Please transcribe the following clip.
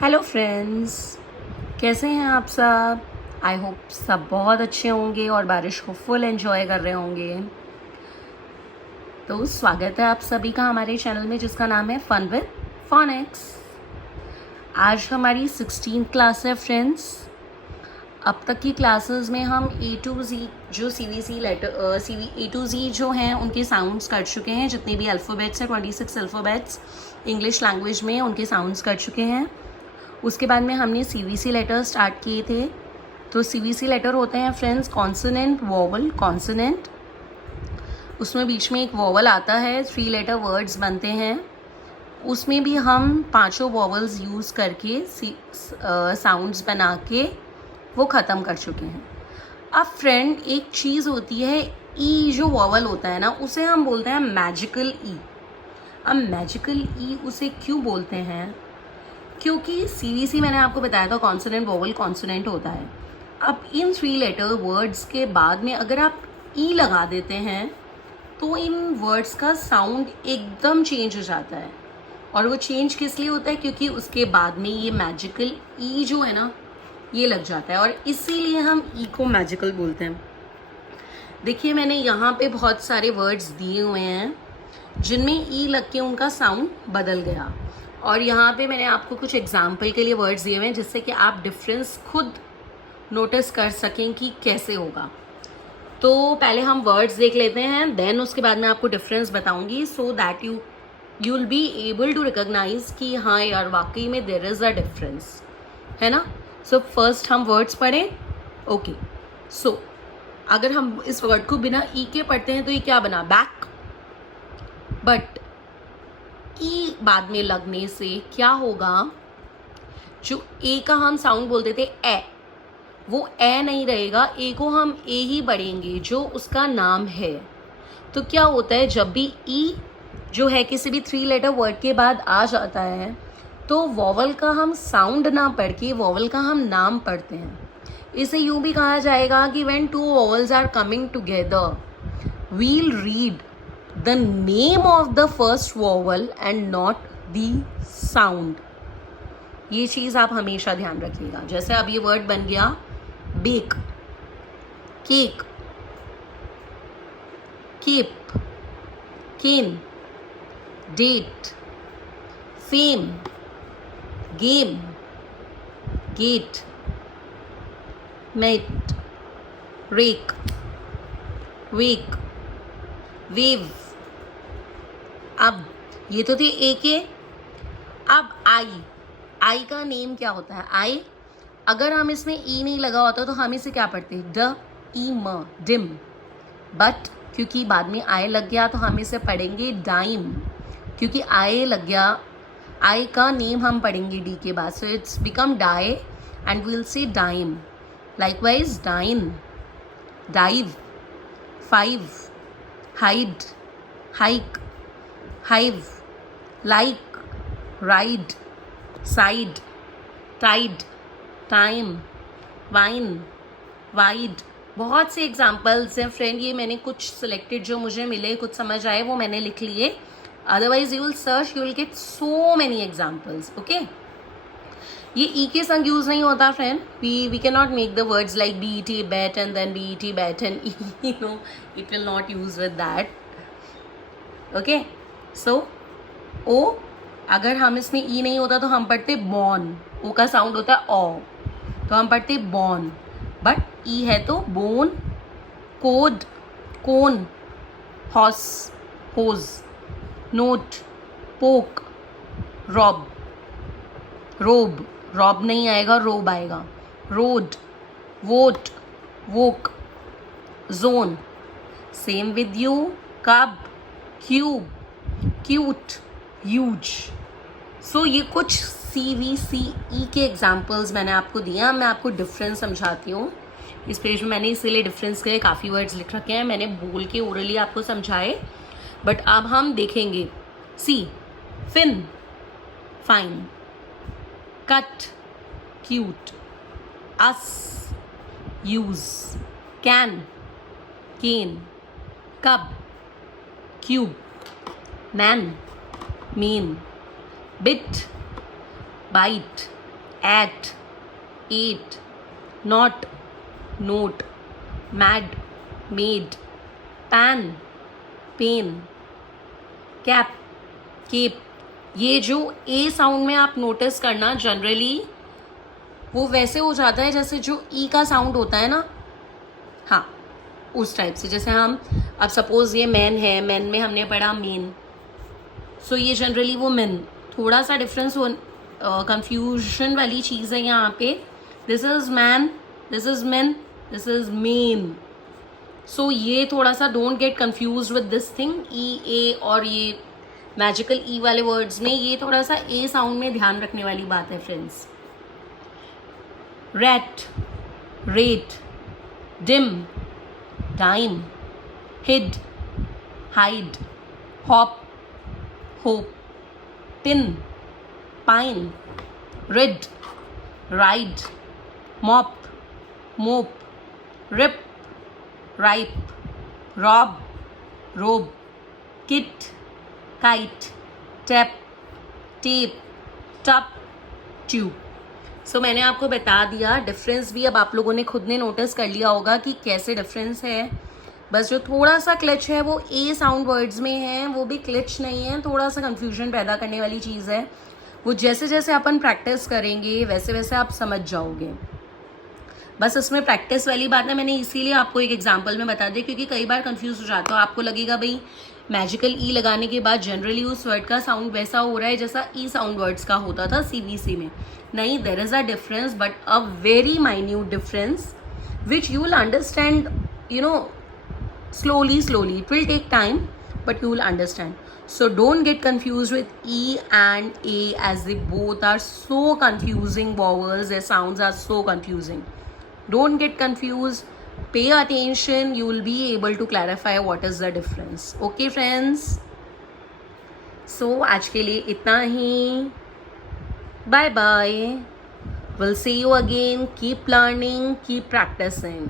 Hello friends, कैसे हैं आप सब। आई होप सब बहुत अच्छे होंगे और बारिश को फुल एंजॉय कर रहे होंगे। तो स्वागत है आप सभी का हमारे चैनल में जिसका नाम है फन विद फोनिक्स। आज हमारी 16th क्लास है फ्रेंड्स। अब तक की क्लासेस में हम ए टू जी जो सीवीसी लेटर ए टू जी जो हैं उनके साउंड्स कर चुके हैं। जितने भी अल्फ़ाबेट्स हैं 26 अल्फ़ाबेट्स इंग्लिश लैंग्वेज में उनके साउंड्स कर चुके हैं। उसके बाद में हमने सीवीसी लेटर स्टार्ट किए थे। तो सीवीसी लेटर होते हैं फ्रेंड्स कॉन्सोनेंट, वोवल, कॉन्सोनेंट। उसमें बीच में एक वोवल आता है, 3 लेटर वर्ड्स बनते हैं। उसमें भी हम 5 वोवल्स यूज़ करके साउंड्स बना के वो ख़त्म कर चुके हैं। अब फ्रेंड एक चीज़ होती है ई, जो वोवल होता है ना उसे हम बोलते हैं मैजिकल ई। अब मैजिकल ई उसे क्यों बोलते हैं? क्योंकि सीवीसी मैंने आपको बताया था कॉन्सोनेंट, वोवल, कॉन्सोनेंट होता है। अब इन 3 लेटर वर्ड्स के बाद में अगर आप ई लगा देते हैं तो इन वर्ड्स का साउंड एकदम चेंज हो जाता है। और वो चेंज किस लिए होता है? क्योंकि उसके बाद में ये मैजिकल ई जो है ना ये लग जाता है, और इसीलिए हम ई को मैजिकल बोलते हैं। देखिए मैंने यहाँ पे बहुत सारे वर्ड्स दिए हुए हैं जिनमें ई लग के उनका साउंड बदल गया, और यहाँ पे मैंने आपको कुछ एग्जाम्पल के लिए वर्ड्स दिए हुए हैं जिससे कि आप डिफरेंस खुद नोटिस कर सकें कि कैसे होगा। तो पहले हम वर्ड्स देख लेते हैं, देन उसके बाद मैं आपको डिफरेंस बताऊंगी, so that you will be able to recognize कि हाँ यार वाकई में देयर इज अ डिफरेंस, है ना। सो फर्स्ट हम वर्ड्स पढ़ें। ओके, सो अगर हम इस वर्ड को बिना ई के पढ़ते हैं तो ये क्या बना? बैक। बट ई बाद में लगने से क्या होगा? जो ए का हम साउंड बोलते थे ए, वो ए नहीं रहेगा, ए को हम ए ही पढ़ेंगे जो उसका नाम है। तो क्या होता है जब भी ई जो है किसी भी 3 लेटर वर्ड के बाद आ जाता है तो वोवल का हम साउंड ना पढ़ के वोवल का हम नाम पढ़ते हैं। इसे यूं भी कहा जाएगा कि when 2 vowels are coming together we'll read the name of the first vowel and not the sound। ये चीज़ आप हमेशा ध्यान रखिएगा। जैसे अब ये वर्ड बन गया bake, cake, cape, cane, date, fame, game, gate, mate, rake, wake, wave. अब ये तो थे ए के। अब आई का नेम क्या होता है? आई अगर हम इसमें ई नहीं लगा होता तो हम इसे क्या पढ़ते? ड ई म, डिम। बट क्योंकि बाद में आई लग गया तो हम इसे पढ़ेंगे डाइम, क्योंकि आई लग गया। आई का नेम हम पढ़ेंगे डी के बाद, so it's become die and will say dime. Likewise dine, dive, 5, hide, hike, hive, like, ride, side, tide, time, wine, wide. बहुत से एग्जाम्पल्स हैं फ्रेंड, ये मैंने कुछ सिलेक्टेड जो मुझे मिले, कुछ समझ आए वो मैंने लिख लिए। Otherwise you will search, you will get so many examples. Okay, ये ई के संग यूज नहीं होता friend. We can not make the words like B E T bat and then B E T bat and E, no, it will not use with that. Okay, so O अगर हम इसमें ई नहीं होता तो हम पढ़ते बॉर्न, ओ का sound होता है ओ, तो हम पढ़ते बॉर्न। बट ई है तो बोन, कोड, कोन, हॉर्स, होज, नोट, पोक, रॉब, रोब, रॉब नहीं आएगा, रोब आएगा, road, vote, woke, zone. Same with you, कब, क्यूब, क्यूट, ह्यूज। सो ये कुछ CVCE के एग्जाम्पल्स मैंने आपको दिया। मैं आपको डिफरेंस समझाती हूँ। इस पेज में मैंने इसीलिए डिफरेंस के लिए काफ़ी वर्ड्स लिख रखे हैं, मैंने बोल के ओरली आपको समझाए। बट अब हम देखेंगे। See, fin, fine, cut, cute, us, use, can, cane, cub, cube, man, mean, bit, bite, at, ate, not, note, mad, made, pan, pain, cap, cape. ये जो ए साउंड में आप नोटिस करना, जनरली वो वैसे हो जाता है जैसे जो ई का साउंड होता है ना, हाँ उस टाइप से. जैसे हम अब सपोज ये मैन है, मैन में हमने पढ़ा मेन, सो ये जनरली वो मैन. थोड़ा सा डिफरेंस हो, कंफ्यूजन वाली चीज़ है यहाँ पे. This is man, this is man, this is mane. So ये थोड़ा सा don't get confuse with this thing. E A और ये मैजिकल ई वाले वर्ड्स में ये थोड़ा सा ए साउंड में ध्यान रखने वाली बात है friends. Rat, rate, dim, dime, hid, hide, hop, hope, tin, pine, rid, ride, mop, mope, rip, ripe, rob, robe, kit, kite, tap, tape, tub, tube. So मैंने आपको बता दिया डिफरेंस भी. अब आप लोगों ने खुद ने नोटिस कर लिया होगा कि कैसे डिफरेंस है. बस जो थोड़ा सा क्लिच है वो ए साउंड वर्ड्स में है, वो भी क्लिच नहीं है, थोड़ा सा कंफ्यूजन पैदा करने वाली चीज़ है. वो जैसे जैसे अपन प्रैक्टिस करेंगे वैसे वैसे आप समझ जाओगे. बस इसमें प्रैक्टिस वाली बात है. मैंने इसीलिए आपको एक एग्जांपल में बता दिया क्योंकि कई बार कंफ्यूज हो जाता हो. आपको लगेगा भाई मैजिकल ई लगाने के बाद जनरली उस वर्ड का साउंड वैसा हो रहा है जैसा ई साउंड वर्ड्स का होता था सीबीसी में. नहीं, there is a difference, but a very minute difference which you will understand, you know, slowly. It will take time, but you will understand. So don't get confused with E and A as they both are so confusing vowels. Their sounds are so confusing. Don't get confused. Pay attention. You will be able to clarify what is the difference. Okay friends? So आज के लिए इतना ही. Bye bye. We'll see you again. Keep learning, keep practicing.